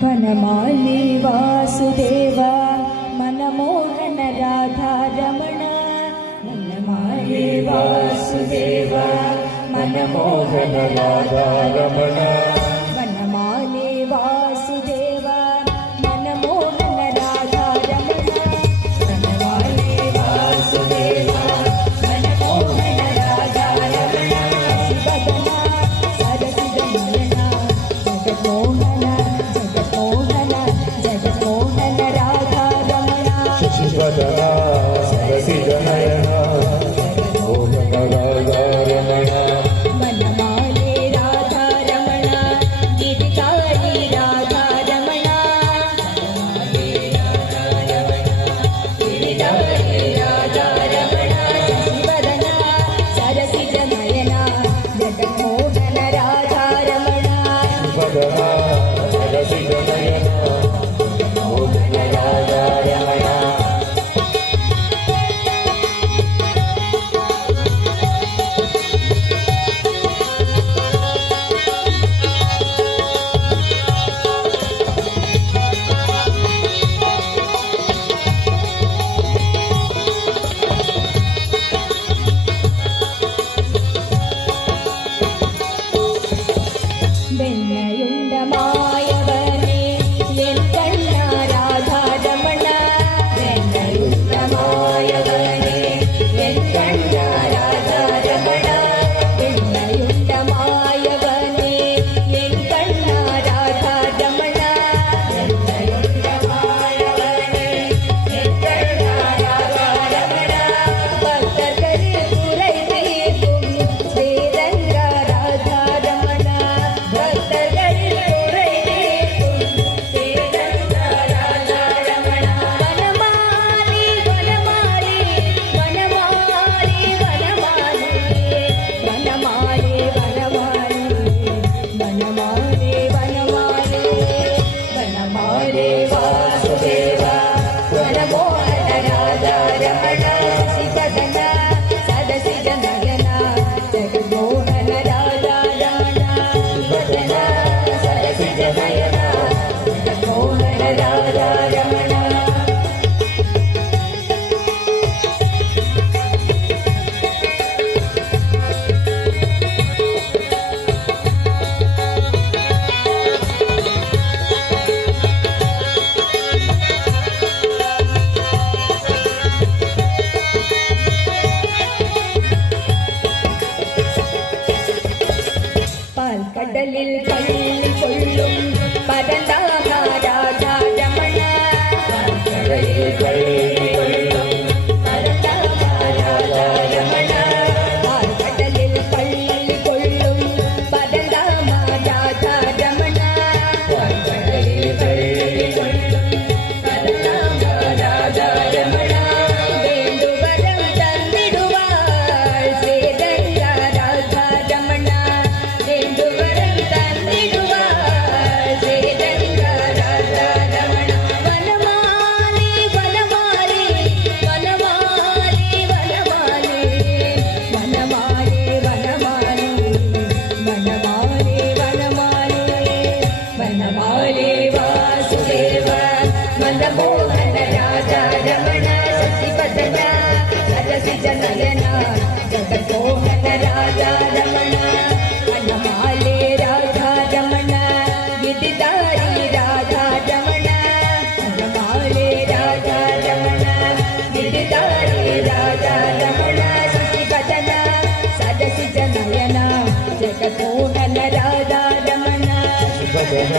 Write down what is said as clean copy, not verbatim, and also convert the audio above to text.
ವನಮಾಲಿ ವಾಸುದೇವ ಮನಮೋಹನ ರಾಧಾರಮಣ ವನಮಾಲಿ ವಾಸುದೇವ ಮನಮೋಹನ ರಾಧಾರಮಣ ವನಮಾಲಿ ವಾಸುದೇವ ಮನಮೋಹನ ರಾಧಾರಮಣ ವನಮಾಲಿ ವಾಸುದೇವ ಮನಮೋಹನ ರಾಧಾರಮಣ ಶಿವದನ ಸರಸಿದ ನಯನ ಜಗನ್ಮೋಹನ ಜಗನ್ಮೋಹನ ರಾಧಾರಮಣ ಶಿವದನ ಸರಸಿದ ನಯನ ಜಗನ್ಮೋಹನ ರಾಧಾರಮಣ ವನಮಾಲಿ ರಾಧಾರಮಣ ಗಿರಿಕಾರಿ ರಾಧಾರಮಣ ಗಿರಿಕಾರಿ ರಾಧಾರಮಣ ಶಿವದನ ಸರಸಿದ ನಯನ ಜಗನ್ಮೋಹನ ರಾಧಾರಮಣ ಶಿವದನ ಸರಸಿದ ನಯನ ಜಗನ್ಮೋಹನ ರಾಧಾರಮಣ ಬೆಣ್ಣೆಯುಂಡ ಮಾಯವನೇ ಎನ್ ಕಣ್ಣ ರಾಧಾರಮಣ ಬೆಣ್ಣೆಯುಂಡ ಮಾಯವನೇ ಎನ್ ಕಣ್ಣ ರಾಧಾರಮಣ ಬೆಣ್ಣೆಯುಂಡ ಮಾಯವನೇ ಎನ್ ಕಣ್ಣ ರಾಧಾರಮಣ ಬೆಣ್ಣೆಯುಂಡ ಮಾಯವನೇ ಎನ್ ಕಣ್ಣ ರಾಧಾರಮಣ ಭಕ್ತರಿಗೆ ಪೂರೈಸೀತು ಶ್ರೀರಂಗ ರಾಧಾರಮಣ ವಾಸುದೇವ ಮನಮೋಹನ ರಾಧಾರಮಣ ಶಿವದನ ಸದಸಿದ ನಯನ ಜಗನ್ಮೋಹನ ರಾಧಾರಮಣ ಶಿವದನ ಸದಸಿದ ನಯನ ಜಗನ್ಮೋಹನ ರಾಧಾರಮಣ கடலில் பள்ளி கொள்ளும் பரந்தாம ராதாரமண கடலில் பள்ளி கொள்ளும் பரந்தாம ராதாரமண கடலில் பள்ளி கொள்ளும் பரந்தாம ராதாரமண கடலில் பள்ளி கொள்ளும் பரந்தாம ராதாரமண வேண்டுவரம் தந்திடுவாள் சேதங்க ராதாரமண வேண்டுவரம் தந்திடுவாள் சேதங்க ராಧಾರಮಣ ವನಮಾಲಿ ವನಮಾಲಿ ವನಮಾಲಿ ವನಮಾಲಿ ವನಮಾಲಿ ವನಮಾಲಿ ವನಮಾಲಿ ವನಮಾಲಿ ವನಮಾಲಿ ವಾಸುದೇವ ಮನಮೋಹನ ರಾಧಾರಮಣ ಶಶಿವದನ ಸರಸಿಜ ನಯನ ಜಗನ್ಮೋಹನ ರಾಧಾರಮಣ ವನಮಾಲಿ ರಾಧಾರಮಣ ಗಿರಿಧಾರಿ ರಾಧಾರಮಣ ವನಮಾಲಿ ರಾಧಾರಮಣ ಗಿರಿಧಾರಿ ರಾಧಾರಮಣ ಶಶಿವದನ ಸರಸಿಜ ನಯನ ಜಗನ್ಮೋಹನ ರಾಧಾರಮಣ ಶಿವದನ